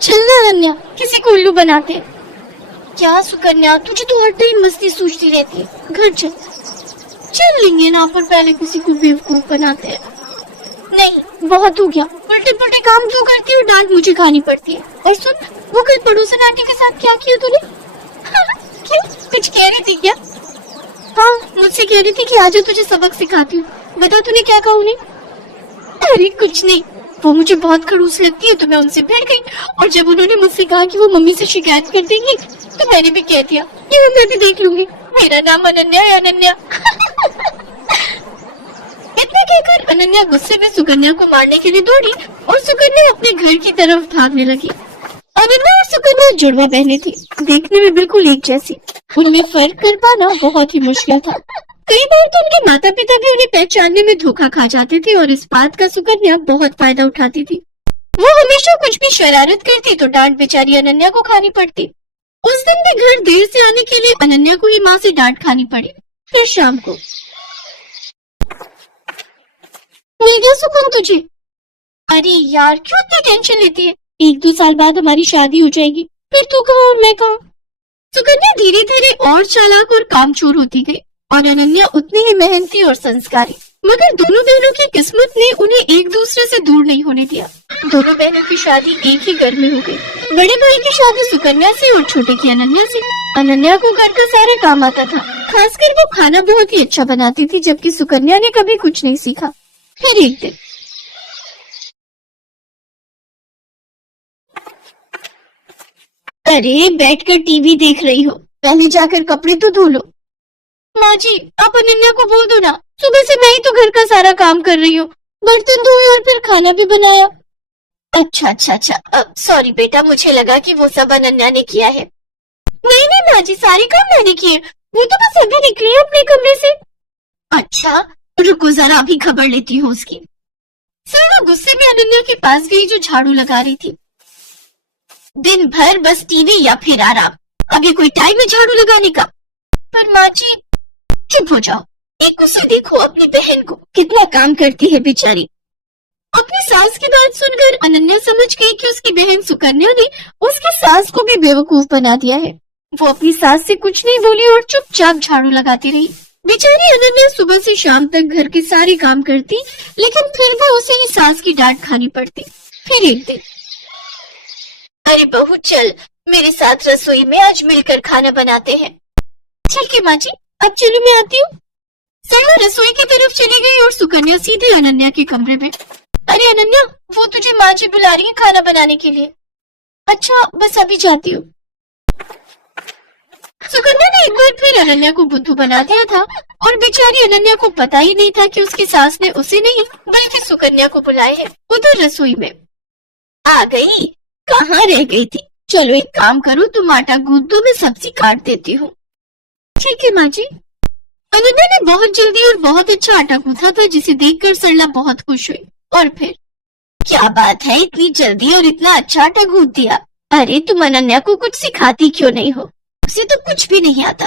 चलना अनन्या, किसी को उल्लू बनाते हैं। क्या सुकन्या, तुझे तो हर टाइम मस्ती सूझती रहती है। घर चल। चल लेंगे ना, पर पहले किसी को बेवकूफ बनाते हैं। नहीं, बहुत हो गया। उल्टे पुल्टे काम तू करती है और डांट मुझे खानी पड़ती है। और सुन, वो कल पड़ोसन आंटी के साथ क्या किया तूने? क्यों, कुछ कह रही थी क्या? हाँ, मुझसे कह रही थी कि आजा तुझे सबक सिखाती हूँ। बता तूने क्या कहा उन्हें? अरे कुछ नहीं, वो मुझे बहुत खड़ूस लगती है तो मैं उनसे भिड़ गई। और जब उन्होंने मुझसे कहा कि वो मम्मी से शिकायत कर देंगी तो मैंने भी कह दिया कि वो मैं भी देख लूंगी। मेरा नाम अनन्या है, अनन्या। इतना कहकर अनन्या गुस्से में सुकन्या को मारने के लिए दौड़ी और सुकन्या अपने घर की तरफ भागने लगी। अनन्या और सुकन्या जुड़वा बहनें थी, देखने में बिल्कुल एक जैसी। उनमें फर्क कर पाना बहुत ही मुश्किल था। कई बार तो उनके माता पिता भी उन्हें पहचानने में धोखा खा जाते थे और इस बात का सुकन्या बहुत फायदा उठाती थी। वो हमेशा कुछ भी शरारत करती तो डांट बेचारी अनन्या को खानी पड़ती। उस दिन भी घर देर से आने के लिए अनन्या को ही माँ से डांट खानी पड़ी। फिर शाम को मिल गया सुकून तुझे? अरे यार, क्यों इतनी टेंशन लेती है? 1-2 साल बाद हमारी शादी हो जाएगी, फिर तू कहाँ और मैं कहाँ। सुकन्या धीरे धीरे और चालाक और कामचोर होती गई और अनन्या उतनी ही मेहनती और संस्कारी। मगर दोनों बहनों की किस्मत ने उन्हें एक दूसरे से दूर नहीं होने दिया। दोनों बहनों की शादी एक ही घर में हो गई। बड़े भाई की शादी सुकन्या से और छोटे की अनन्या से। अनन्या को घर का सारा काम आता था, खासकर वो खाना बहुत ही अच्छा बनाती थी, जबकि सुकन्या ने कभी कुछ नहीं सीखा। फिर एक दिन अरे बैठकर टीवी देख रही हो, पहले जाकर कपड़े तो धो लो। माँ जी, आप अनन्या को बोल दो ना, सुबह से मैं ही तो घर का सारा काम कर रही हूँ, बर्तन धोए और फिर खाना भी बनाया। अच्छा, सॉरी बेटा, मुझे लगा कि वो सब अनन्या ने किया है। नहीं नहीं माँ जी, सारे काम मैंने किए, वो तो बस अभी निकली है अपने कमरे से। अच्छा, रुको जरा अभी खबर लेती हूँ उसकी। फिर वो गुस्से में अनन्या के पास गई जो झाड़ू लगा रही थी। दिन भर बस टीवी या फिर आराम, अभी कोई टाइम है झाड़ू लगाने का? पर माँ जी, चुप हो जाओ, एक उसे देखो, अपनी बहन को, कितना काम करती है बेचारी। अपनी सास की बात सुनकर अनन्या समझ गई कि उसकी बहन सुकन्या ने उसकी सास को भी बेवकूफ बना दिया है। वो अपनी सास से कुछ नहीं बोली और चुपचाप झाड़ू लगाती रही। बेचारी अनन्या सुबह से शाम तक घर के सारे काम करती, लेकिन फिर भी उसे ही सास की डांट खानी पड़ती। फिर एक दिन, अरे बहू चल मेरे साथ रसोई में, आज मिलकर खाना बनाते हैं। ठीक है माँ जी, अब चलो मैं आती हूँ। सरला रसोई की तरफ चली गई और सुकन्या सीधे अनन्या के कमरे में। अरे अनन्या, वो तुझे माँ जी बुला रही है खाना बनाने के लिए। अच्छा, बस अभी जाती हूँ। सुकन्या ने एक बार फिर अनन्या को बुद्धू बना दिया था और बेचारी अनन्या को पता ही नहीं था कि उसकी सास ने उसे नहीं बल्कि सुकन्या को बुलाया है। उधर रसोई में आ गई, कहाँ रह गई थी? चलो एक काम करो, तुम आटा गूंद दो, मैं सब्जी काट देती हूँ। ठीक है माँ जी। अनन्या ने बहुत जल्दी और बहुत अच्छा आटा गूंथा था, जिसे देखकर सरला बहुत खुश हुई। और फिर, क्या बात है, इतनी जल्दी और इतना अच्छा आटा गूंथ दिया। अरे तुम अनन्या को कुछ सिखाती क्यों नहीं हो? उसे तो कुछ भी नहीं आता।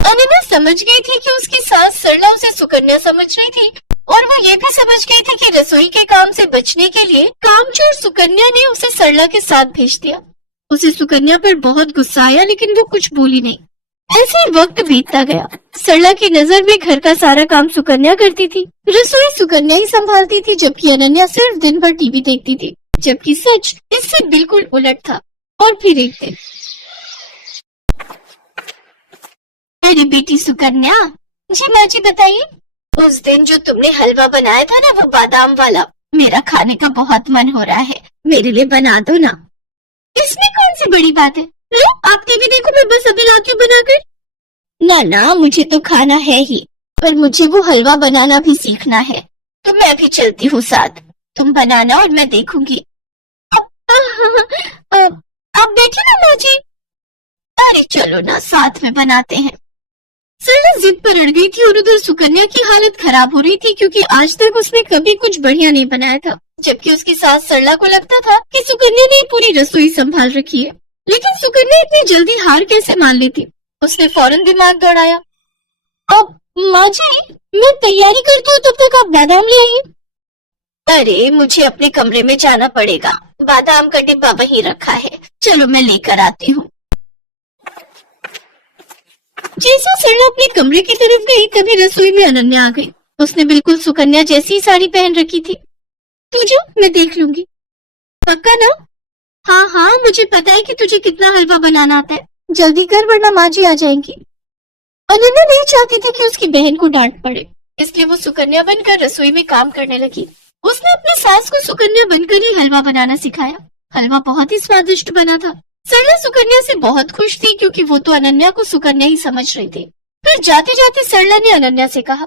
अनन्या समझ गई थी कि उसकी सास सरला उसे सुकन्या समझ रही थी और वो ये भी समझ गई थी कि रसोई के काम से बचने के लिए कामचोर सुकन्या ने उसे सरला के साथ भेज दिया। उसे सुकन्या पर बहुत गुस्सा आया, लेकिन वो कुछ बोली नहीं। ऐसे ही वक्त बीतता गया। सरला की नजर में घर का सारा काम सुकन्या करती थी, रसोई सुकन्या ही संभालती थी, जबकि अनन्या सिर्फ दिन भर टीवी देखती थी। जबकि सच इससे बिल्कुल उलट था। और फिर एक दिन, अरे बेटी सुकन्या। जी माँ जी बताइए। उस दिन जो तुमने हलवा बनाया था ना, वो बादाम वाला, मेरा खाने का बहुत मन हो रहा है, मेरे लिए बना दो ना। इसमें कौन सी बड़ी बात है, लो आप टीवी देखो, मैं बस अभी लाती हूँ बनाकर। ना मुझे तो खाना है ही, पर मुझे वो हलवा बनाना भी सीखना है, तो मैं भी चलती हूँ साथ। तुम बनाना और मैं देखूंगी। आप बैठे ना माँ जी। अरे चलो ना, साथ में बनाते हैं। सरला जिद पर अड़ गई थी और उधर सुकन्या की हालत खराब हो रही थी, क्योंकि आज तक उसने कभी कुछ बढ़िया नहीं बनाया था। जबकि उसकी सास सरला को लगता था कि सुकन्या ने पूरी रसोई संभाल रखी है। लेकिन सुकन्या इतनी जल्दी हार कैसे मान लेती? उसने फौरन दिमाग दौड़ाया। अब माँ जी, मैं तैयारी करती हूँ, तब तक आप बादाम ले आइए। अरे मुझे अपने कमरे में जाना पड़ेगा, बादाम का डिब्बा वहीं रखा है, चलो मैं लेकर आती हूँ। जैसे सरला अपने कमरे की तरफ गई तभी रसोई में अनन्या आ गई। उसने बिल्कुल सुकन्या जैसी साड़ी पहन रखी थी। तू जो, मैं देख लूंगी। पक्का ना? हाँ हाँ, मुझे पता है कि तुझे कितना हलवा बनाना आता है, जल्दी कर वरना माँ जी आ जाएंगी। अनन्या नहीं चाहती थी कि उसकी बहन को डांट पड़े, इसलिए वो सुकन्या बनकर रसोई में काम करने लगी। उसने अपनी सास को सुकन्या बनकर ही हलवा बनाना सिखाया। हलवा बहुत ही स्वादिष्ट बना था। सरला सुकन्या से बहुत खुश थी क्योंकि वो तो अनन्या को सुकन्या ही समझ रही थी। फिर जाते जाते सरला ने अनन्या से कहा,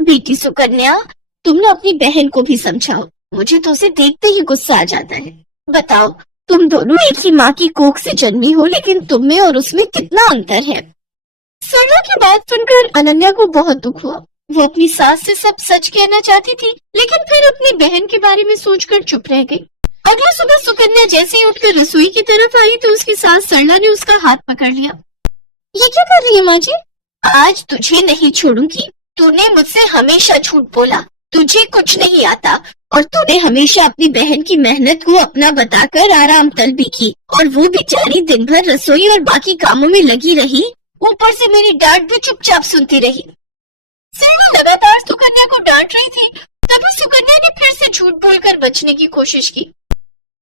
बेटी सुकन्या, तुम ना अपनी बहन को भी समझाओ, मुझे तो उसे देखते ही गुस्सा आ जाता है। बताओ, तुम दोनों एक ही माँ की कोख से जन्मी हो, लेकिन तुम में और उसमें कितना अंतर है। सरला की बात सुनकर अनन्या को बहुत दुख हुआ। वो अपनी सास से सब सच कहना चाहती थी, लेकिन फिर अपनी बहन के बारे में सोचकर चुप रह गई। अगली सुबह सुकन्या जैसे ही उठकर रसोई की तरफ आई तो उसकी सास सरला ने उसका हाथ पकड़ लिया। ये क्या कर रही है माँ जी? आज तुझे नहीं छोड़ूंगी। तूने मुझसे हमेशा झूठ बोला, तुझे कुछ नहीं आता, और तूने हमेशा अपनी बहन की मेहनत को अपना बताकर आराम तलबी की, और वो बेचारी दिन भर रसोई और बाकी कामों में लगी रही, ऊपर से मेरी डांट भी चुपचाप सुनती रही। सरला लगातार सुकन्या को डांट रही थी, तभी सुकन्या ने फिर से झूठ बोलकर बचने की कोशिश की।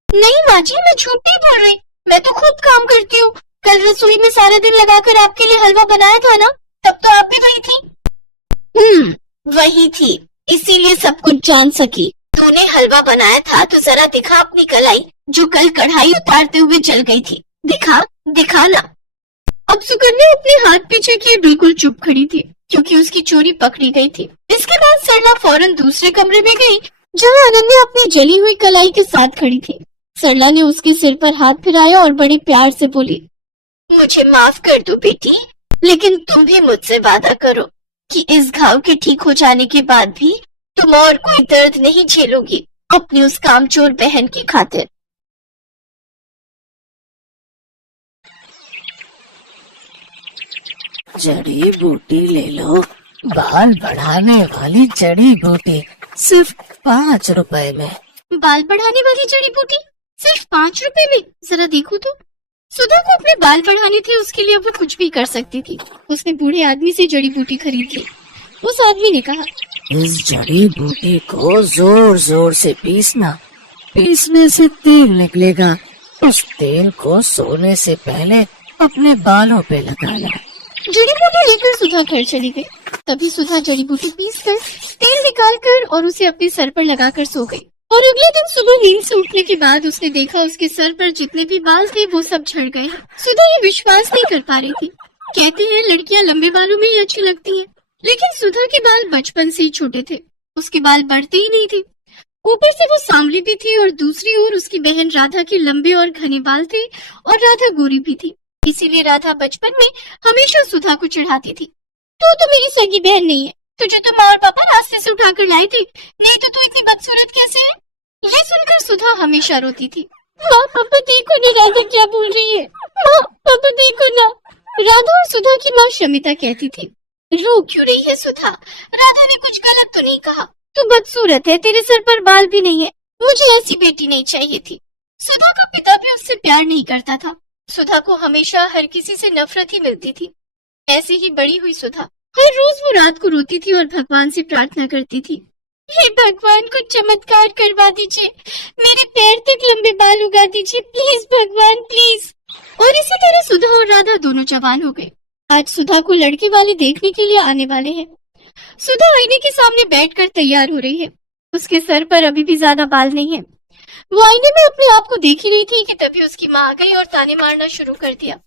नहीं माँ जी, मैं झूठ नहीं बोल रही, मैं तो खुद काम करती हूँ। कल रसोई में सारा दिन लगाकर आपके लिए हलवा बनाया था ना, तब तो आप भी वही थी। वही थी, इसीलिए सब कुछ जान सकी। तूने हलवा बनाया था तो जरा दिखा अपनी कलाई, जो कल कढ़ाई उतारते हुए जल गई थी। दिखा, दिखाना। अब सुकन्या अपने हाथ पीछे किए बिल्कुल चुप खड़ी थी, क्योंकि उसकी चोरी पकड़ी गई थी। इसके बाद सरला फौरन दूसरे कमरे में गई, जहाँ अनन्या अपनी जली हुई कलाई के साथ खड़ी थी। सरला ने उसके सिर पर हाथ फिराया और बड़े प्यार से बोली, मुझे माफ कर दो बेटी, लेकिन तुम भी मुझसे वादा करो कि इस घाव के ठीक हो जाने के बाद भी तुम और कोई दर्द नहीं झेलोगी अपनी उस कामचोर बहन की खातिर। जड़ी बूटी ले लो, बाल बढ़ाने वाली जड़ी बूटी, सिर्फ 5 रुपए में। बाल बढ़ाने वाली जड़ी बूटी सिर्फ 5 रुपए में? जरा देखो तो। सुधा को अपने बाल बढ़ाने थे, उसके लिए वो कुछ भी कर सकती थी। उसने बूढ़े आदमी से जड़ी बूटी खरीद ली। उस आदमी ने कहा, इस जड़ी बूटी को जोर जोर से पीसना, पीसने से तेल निकलेगा। उस तेल को सोने से पहले अपने बालों पे लगाना। जड़ी बूटी लेकर सुधा घर चली गई। तभी सुधा जड़ी बूटी पीसकर तेल निकालकर और उसे अपने सर पर लगाकर सो गई। और अगले दिन सुबह नींद से उठने के बाद उसने देखा उसके सर पर जितने भी बाल थे वो सब झड़ गए हैं। सुधा ये विश्वास नहीं कर पा रही थी। कहते हैं लड़कियां लंबे बालों में ही अच्छी लगती हैं, लेकिन सुधा के बाल बचपन से ही छोटे थे, उसके बाल बढ़ते ही नहीं थे। ऊपर से वो सांवली भी थी और दूसरी ओर उसकी बहन राधा के लंबे और घने बाल थे और राधा गोरी भी थी। इसीलिए राधा बचपन में हमेशा सुधा को चिढ़ाती थी, तो मेरी सगी बहन नहीं है, तुझे तो माँ और पापा रास्ते से उठाकर लाए थे, नहीं तो तू इतनी बदसूरत कैसे है? ये सुनकर सुधा हमेशा रोती थी। माँ पापा देखो ना, राधा क्या बोल रही है। माँ पापा देखो ना। राधा और सुधा की माँ शमिता कहती थी, रो क्यों रही है सुधा, राधा ने कुछ गलत तो नहीं कहा, तू बदसूरत है, तेरे सर पर बाल भी नहीं है, मुझे ऐसी बेटी नहीं चाहिए थी। सुधा का पिता भी उससे प्यार नहीं करता था। सुधा को हमेशा हर किसी से नफरत ही मिलती थी। ऐसे ही बड़ी हुई सुधा हर रोज वो रात को रोती थी और भगवान से प्रार्थना करती थी, हे भगवान कुछ चमत्कार करवा दीजिए, मेरे पैर तक लंबे बाल उगा दीजिए, प्लीज भगवान प्लीज। और इसी तरह सुधा और राधा दोनों जवान हो गए। आज सुधा को लड़के वाले देखने के लिए आने वाले हैं। सुधा आईने के सामने बैठकर तैयार हो रही है। उसके सर पर अभी भी ज्यादा बाल नहीं है। वो आईने में अपने आप को देख ही रही थी कि तभी उसकी माँ आ गई और ताने मारना शुरू कर दिया,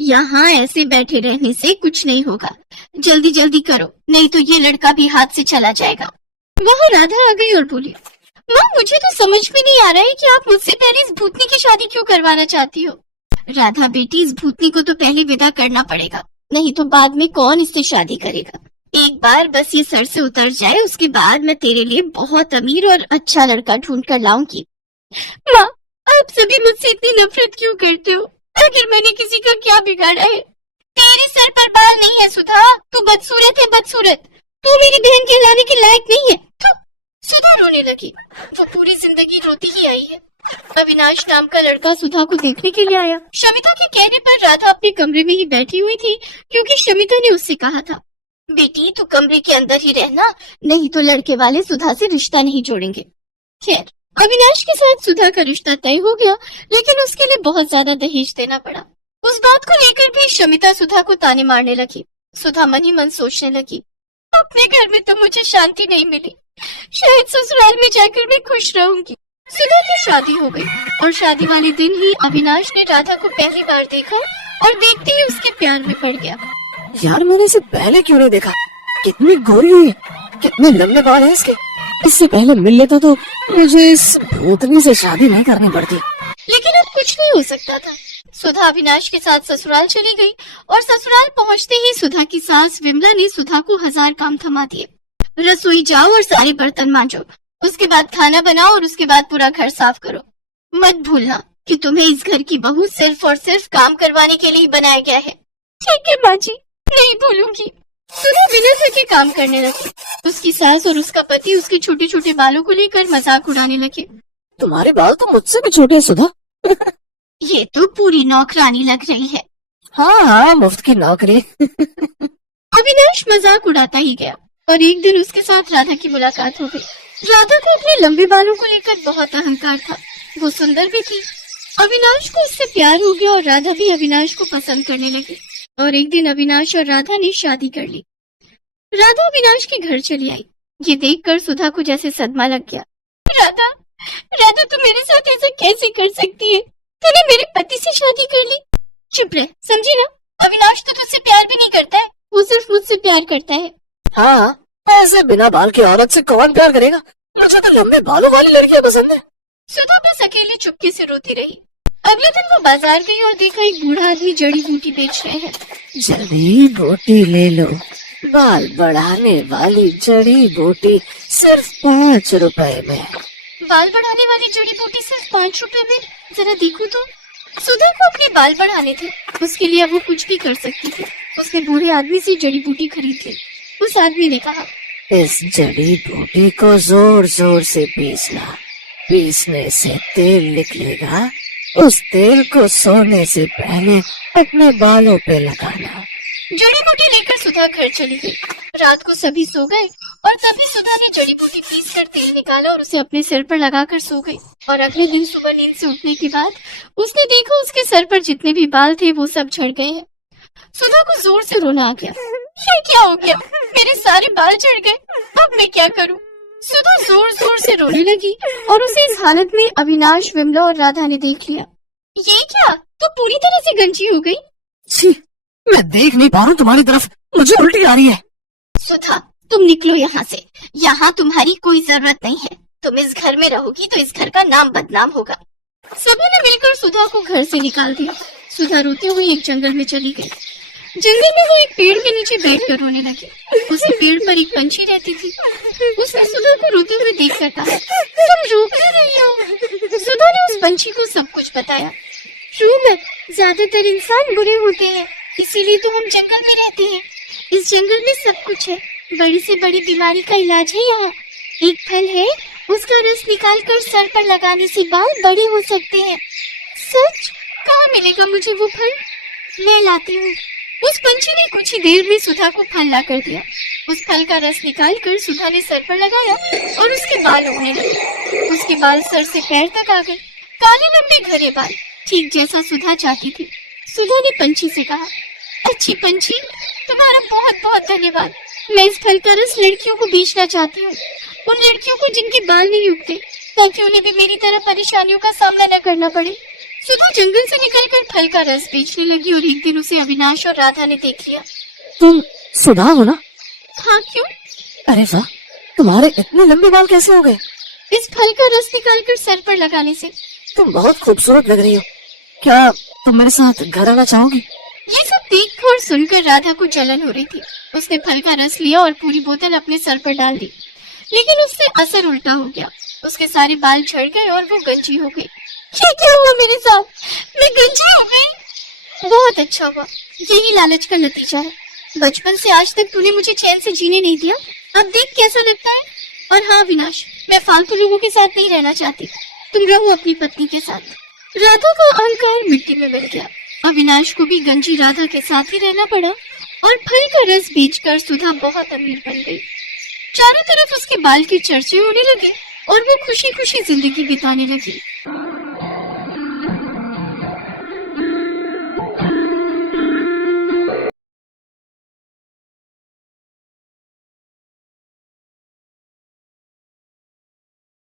यहाँ ऐसे बैठे रहने से कुछ नहीं होगा, जल्दी जल्दी करो, नहीं तो ये लड़का भी हाथ से चला जाएगा। वहाँ राधा आ गई और बोली, माँ मुझे तो समझ में नहीं आ रहा है कि आप मुझसे पहले इस भूतनी की शादी क्यों करवाना चाहती हो। राधा बेटी, इस भूतनी को तो पहले विदा करना पड़ेगा, नहीं तो बाद में कौन इससे शादी करेगा। एक बार बस ये सर से उतर जाए, उसके बाद मैं तेरे लिए बहुत अमीर और अच्छा लड़का ढूंढ कर लाऊंगी। माँ आप सभी मुझसे इतनी नफरत क्यों करते हो? आखिर मैंने किसी का क्या बिगाड़ा है? तेरे सर पर बाल नहीं है सुधा, तू बदसूरत है बदसूरत, तू मेरी बहन कहलाने के लायक नहीं है। सुधा रोने लगी। वो पूरी जिंदगी रोती ही आई है। अविनाश नाम का लड़का सुधा को देखने के लिए आया। शमिता के कहने पर राधा अपने कमरे में ही बैठी हुई थी, क्योंकि शमिता ने उससे कहा था, बेटी तू कमरे के अंदर ही रहना, नहीं तो लड़के वाले सुधा से रिश्ता नहीं जोड़ेंगे। खैर, अविनाश के साथ सुधा का रिश्ता तय हो गया, लेकिन उसके लिए बहुत ज्यादा दहेज देना पड़ा। उस बात को लेकर भी शमिता सुधा को ताने मारने लगी। सुधा मन ही मन सोचने लगी, अपने घर में तो मुझे शांति नहीं मिली, शायद ससुराल में जाकर मैं खुश रहूंगी। सुधा की शादी हो गई और शादी वाले दिन ही अविनाश ने राधा को पहली बार देखा और देखते ही उसके प्यार में पड़ गया। यार मैंने इसे पहले क्यों नहीं देखा? कितनी गोरी हुई, कितने लंबे बाल हैं इसके। इससे पहले मिल लेता तो मुझे इस भूतनी से शादी नहीं करनी पड़ती। लेकिन अब कुछ नहीं हो सकता था। सुधा अविनाश के साथ ससुराल चली गई और ससुराल पहुंचते ही सुधा की सास विमला ने सुधा को 1000 काम थमा दिए। रसोई जाओ और सारे बर्तन मांजो, उसके बाद खाना बनाओ और उसके बाद पूरा घर साफ करो। मत भूलना कि तुम्हें इस घर की बहू सिर्फ और सिर्फ काम करवाने के लिए ही बनाया गया है। ठीक है माँ जी, नहीं भूलूंगी। सुधा बिना थके काम करने लगी। उसकी सास और उसका पति उसके छोटे छोटे बालों को लेकर मजाक उड़ाने लगे। तुम्हारे बाल तो मुझसे भी छोटे हैं सुधा। ये तो पूरी नौकरानी लग रही है। हाँ हाँ, मुफ्त की नौकरी। अविनाश मजाक उड़ाता ही गया और एक दिन उसके साथ राधा की मुलाकात हो गई। राधा को अपने लंबे बालों को लेकर बहुत अहंकार था। वो सुंदर भी थी। अविनाश को उससे प्यार हो गया और राधा भी अविनाश को पसंद करने लगी। और एक दिन अविनाश और राधा ने शादी कर ली। राधा अविनाश के घर चली आई। ये देखकर सुधा को जैसे सदमा लग गया। राधा, राधा तू मेरे साथ ऐसा कैसे कर सकती है? तूने मेरे पति से शादी कर ली। चुप रह, समझी ना? अविनाश तो तुझसे प्यार भी नहीं करता है, वो सिर्फ मुझसे प्यार करता है। हाँ, ऐसे बिना बाल की औरत से कौन प्यार करेगा? मुझे तो लंबे बालों वाली लड़कियां पसंद है। सुधा बस अकेले चुपके से रोती रही। अगले दिन वो बाजार गई और देखा एक बूढ़ा आदमी जड़ी बूटी बेच रहे हैं। जड़ी बूटी ले लो, बाल बढ़ाने वाली जड़ी बूटी सिर्फ 5 रुपए में। बाल बढ़ाने वाली जड़ी बूटी सिर्फ 5 रुपए में? जरा देखो तो। सुधा को अपने बाल बढ़ाने थे, उसके लिए वो कुछ भी कर सकती थी। उसने बूढ़े आदमी से जड़ी बूटी खरीद ली। उस आदमी ने कहा, इस जड़ी बूटी को जोर जोर से पीसना, पीसने से तेल निकलेगा। उस तेल को सोने से पहले अपने बालों पे लगाना। जड़ी बूटी लेकर सुधा घर चली गई। रात को सभी सो गए और तभी सुधा ने जड़ी बूटी पीस कर तेल निकाला और उसे अपने सिर पर लगाकर सो गई। और अगले दिन सुबह नींद से उठने के बाद उसने देखा उसके सर पर जितने भी बाल थे वो सब झड़ गए हैं। सुधा को जोर से रोना आ गया। ये क्या हो गया? मेरे सारे बाल झड़ गए, अब मैं क्या करूं? सुधा जोर जोर से रोने लगी और उसे इस हालत में अविनाश, विमला और राधा ने देख लिया। ये क्या? तू पूरी तरह से गंजी हो गई। छी, मैं देख नहीं पा रहा हूँ तुम्हारी तरफ, मुझे उल्टी आ रही है। सुधा, तुम निकलो यहाँ से। यहाँ तुम्हारी कोई जरूरत नहीं है। तुम इस घर में रहोगी तो इस घर का नाम बदनाम होगा। सभी ने मिलकर सुधा को घर से निकाल दिया। सुधा रोते हुए एक जंगल में चली गई। जंगल में वो एक पेड़ के नीचे बैठकर रोने लगी। उस पेड़ पर एक पंछी रहती थी। उसने सुधा को रोते हुए देखकर कहा, तुम रो क्यों रही हो? सुधा ने उस पंछी को सब कुछ बताया। रो मत, ज्यादातर इंसान बुरे होते हैं, इसीलिए तो हम जंगल में रहते हैं। इस जंगल में सब कुछ है, बड़ी से बड़ी बीमारी का इलाज है यहाँ। एक फल है, उसका रस निकाल कर सर पर लगाने से बाल बड़े हो सकते हैं। सच? कहाँ मिलेगा मुझे वो फल? मैं लाती हूँ। उस पंछी ने कुछ ही देर में सुधा को फल ला कर दिया। उस फल का रस निकाल कर सुधा ने सर पर लगाया और उसके बाल उगने लगे। उसके बाल सर से पैर तक आ गए, काले लंबे घरे बाल, ठीक जैसा सुधा चाहती थी। सुधा ने पंछी से कहा, अच्छी पंछी, तुम्हारा बहुत बहुत धन्यवाद। मैं इस फल का रस लड़कियों को बेचना चाहती हूँ, उन लड़कियों को जिनके बाल नहीं उगते, ताकि उन्हें भी मेरी तरह परेशानियों का सामना न करना पड़े। सुधा जंगल से निकलकर फल का रस बेचने लगी और एक दिन उसे अविनाश और राधा ने देख लिया। तुम सुधा हो ना? हाँ, क्यों? अरे वाह, तुम्हारे इतने लंबे बाल कैसे हो गए? इस फल का रस निकालकर सर पर लगाने से। तुम बहुत खूबसूरत लग रही हो। क्या तुम मेरे साथ घर आना चाहोगी? ये सब देख और सुनकर राधा को जलन हो रही थी। उसने फल का रस लिया और पूरी बोतल अपने सर पर डाल दी, लेकिन उससे असर उल्टा हो गया। उसके सारे बाल झड़ गए और वो गंजी हो गई। ये क्या हुआ मेरे साथ? मैं गंजी हो गई। बहुत अच्छा हुआ, यही लालच का नतीजा है। बचपन से आज तक तूने मुझे चैन से जीने नहीं दिया, अब देख कैसा लगता है। और हाँ विनाश, मैं फालतू लोगों के साथ नहीं रहना चाहती, तुम रहो अपनी पत्नी के साथ। राधा का अहंकार मिट्टी में मिल गया। अविनाश को भी गंजी राधा के साथ ही रहना पड़ा और फल का रस बेचकर सुधा बहुत अमीर बन गई। चारों तरफ उसके बाल के चर्चे होने लगे और वो खुशी खुशी जिंदगी बिताने लगी।